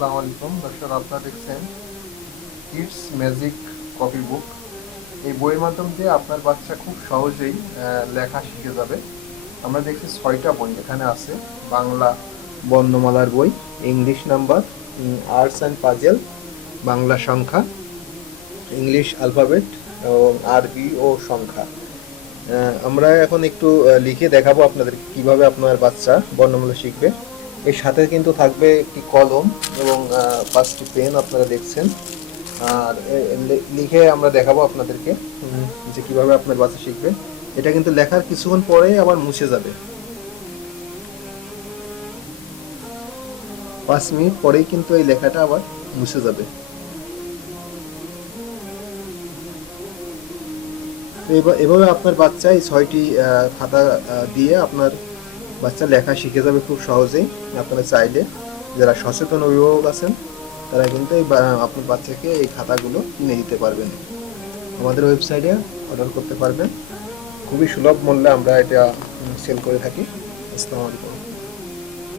আসসালামু আলাইকুম দর্শক, আপনারা দেখছেন কিডস ম্যাজিক কপি বুক। এই বইয়ের মাধ্যম দিয়ে আপনার বাচ্চা খুব সহজেই লেখা শিখে যাবে। আমরা দেখছি 6টা বই এখানে আছে। বাংলা বর্ণমালার বই, English number, arts and puzzle, Bangla সংখ্যা, ইংলিশ অ্যালফাবেট এবং আরবি ও সংখ্যা। আমরা এখন একটু লিখে দেখাবো আপনাদেরকে কিভাবে আপনার বাচ্চা বর্ণমালা শিখবে। এর সাথে কিন্তু থাকবে একটি কলম এবং 5টি পেন আপনারা দেখছেন। আর লিখে আমরা দেখাবো আপনাদেরকে যে কিভাবে আপনার বাচ্চা শিখবে। এটা কিন্তু লেখার কিছুক্ষণ পরেই আবার মুছে যাবে, 5 মিনিট পরেই কিন্তু এই লেখাটা আবার মুছে যাবে। তো এভাবে আপনার বাচ্চা এই 6টি খাতা দিয়ে আপনার বাচ্চা লেখা শিখে যাবে খুব সহজেই। আপনারা চাইলে যারা সচেতন অভিভাবক আছেন তারা কিন্তু আপনার বাচ্চাকে এই খাতাগুলো কিনে দিতে পারবেন, আমাদের ওয়েবসাইটে অর্ডার করতে পারবেন। খুবই সুলভ মূল্যে আমরা এটা সেল করে থাকি। আসসালামু আলাইকুম।